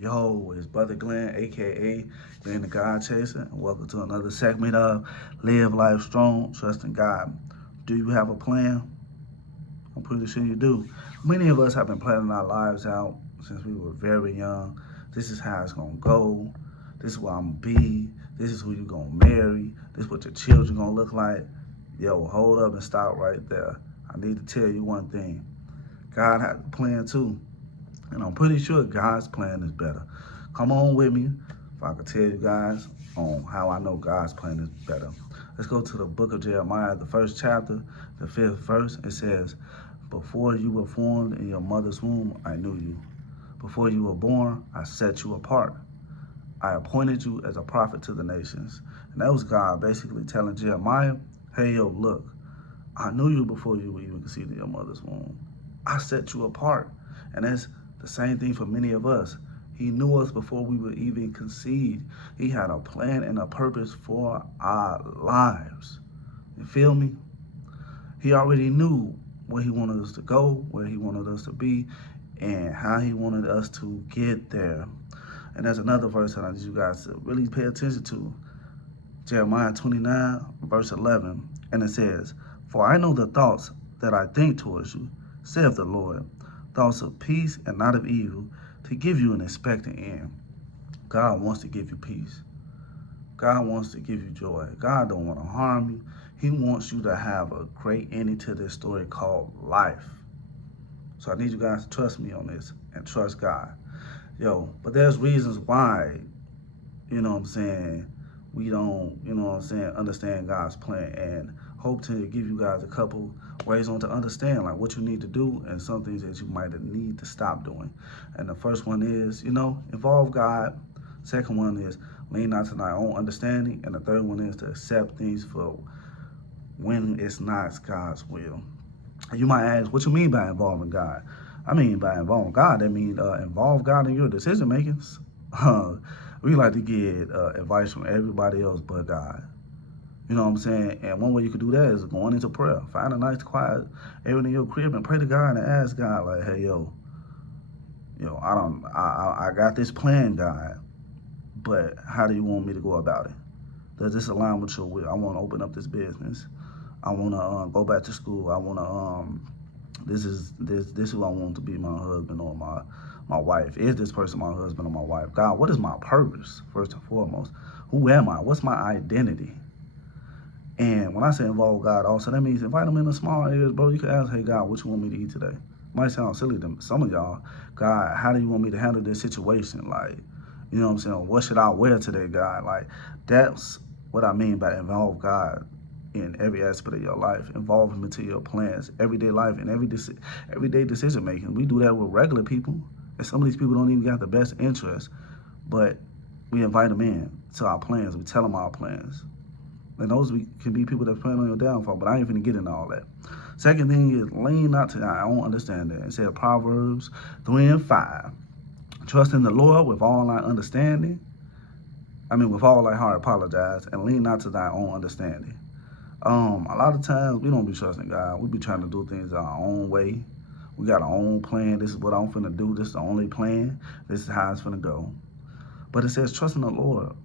Yo, it's Brother Glenn, aka Glenn the God Chaser, and welcome to another segment of Live Life Strong, Trusting God. Do you have a plan? I'm pretty sure you do. Many of us have been planning our lives out since we were very young. This is how it's gonna go. This is where I'm gonna be. This is who you're gonna marry. This is what your children gonna look like. Yo, hold up and stop right there. I need to tell you one thing. God has a plan too. And I'm pretty sure God's plan is better. Come on with me if I could tell you guys on how I know God's plan is better. Let's go to the book of Jeremiah, the first chapter, the 5th verse. It says, "Before you were formed in your mother's womb, I knew you. Before you were born, I set you apart. I appointed you as a prophet to the nations." And that was God basically telling Jeremiah, hey, yo, look, I knew you before you were even conceived in your mother's womb. I set you apart. And that's the same thing for many of us. He knew us before we were even conceived. He had a plan and a purpose for our lives. You feel me? He already knew where he wanted us to go, where he wanted us to be, and how he wanted us to get there. And there's another verse that I need you guys to really pay attention to. Jeremiah 29, verse 11. And it says, "For I know the thoughts that I think towards you, saith the Lord, thoughts of peace and not of evil, to give you an expected end." God wants to give you peace. God wants to give you joy. God don't want to harm you. He wants you to have a great ending to this story called life. So I need you guys to trust me on this and trust God. Yo, but there's reasons why, you know what I'm saying, we don't, understand God's plan, and hope to give you guys a couple ways on to understand like what you need to do and some things that you might need to stop doing. And the first one is, involve God. Second one is lean not to thy own understanding. And the third one is to accept things for when it's not God's will. You might ask, what you mean by involving God? I mean, by involving God, that means involve God in your decision makings. We like to get advice from everybody else but God. You know what I'm saying? And one way you could do that is going into prayer. Find a nice, quiet area in your crib and pray to God and ask God, like, hey, I got this plan, God, but how do you want me to go about it? Does this align with your will? I want to open up this business. I want to go back to school. I want to this is who I want to be, my husband or my wife. Is this person my husband or my wife? God, what is my purpose, first and foremost? Who am I? What's my identity? And when I say involve God, also that means invite them in the small areas, bro. You can ask, hey, God, what you want me to eat today? Might sound silly to some of y'all. God, how do you want me to handle this situation? Like, you know what I'm saying? What should I wear today, God? Like, that's what I mean by involve God in every aspect of your life. Involve him into your plans, everyday life, and everyday decision making. We do that with regular people. And some of these people don't even got the best interest, but we invite them in to our plans. We tell them our plans. And those can be people that plan on your downfall, but I ain't finna get into all that. Second thing is lean not to I don't understand that. It said Proverbs 3 and 5. Trust in the Lord with all thy understanding. With all thy heart, and lean not to thy own understanding. A lot of times we don't be trusting God. We be trying to do things our own way. We got our own plan. This is what I'm finna do. This is the only plan. This is how it's finna go. But it says trust in the Lord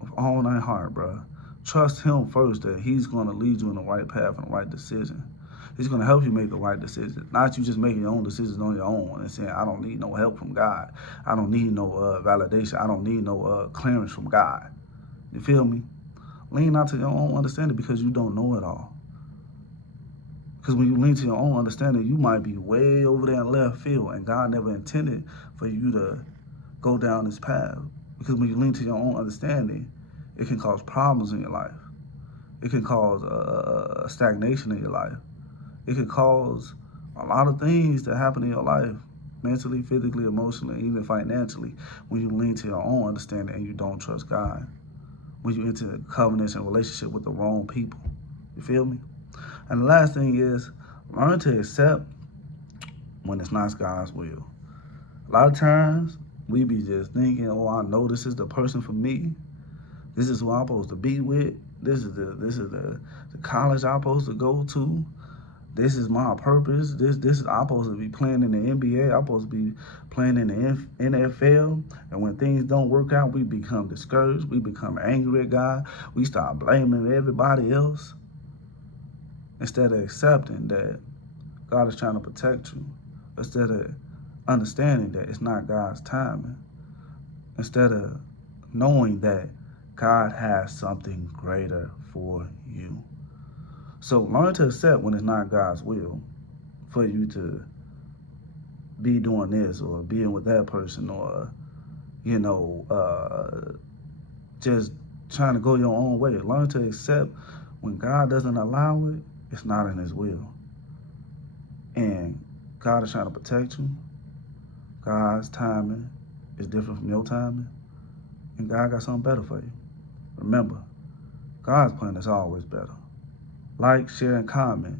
with all thy heart, bro. Trust him first that he's going to lead you in the right path and the right decision. He's going to help you make the right decision. Not you just making your own decisions on your own and saying, I don't need no help from God. I don't need no validation. I don't need no clearance from God. You feel me? Lean not to your own understanding because you don't know it all. Because when you lean to your own understanding, you might be way over there in left field, and God never intended for you to go down this path. Because when you lean to your own understanding, it can cause problems in your life. It can cause stagnation in your life. It can cause a lot of things that happen in your life, mentally, physically, emotionally, even financially, when you lean to your own understanding and you don't trust God. When you enter covenants and relationship with the wrong people. You feel me? And the last thing is learn to accept when it's not God's will. A lot of times we be just thinking, oh, I know this is the person for me. This is who I'm supposed to be with. This is the college I'm supposed to go to. This is my purpose. This is I'm supposed to be playing in the NBA. I'm supposed to be playing in the NFL. And when things don't work out, we become discouraged. We become angry at God. We start blaming everybody else instead of accepting that God is trying to protect you. Instead of understanding that it's not God's timing. Instead of knowing that God has something greater for you. So learn to accept when it's not God's will for you to be doing this or being with that person or, you know, just trying to go your own way. Learn to accept when God doesn't allow it, it's not in His will. And God is trying to protect you. God's timing is different from your timing. And God got something better for you. Remember, God's plan is always better. Like, share, and comment.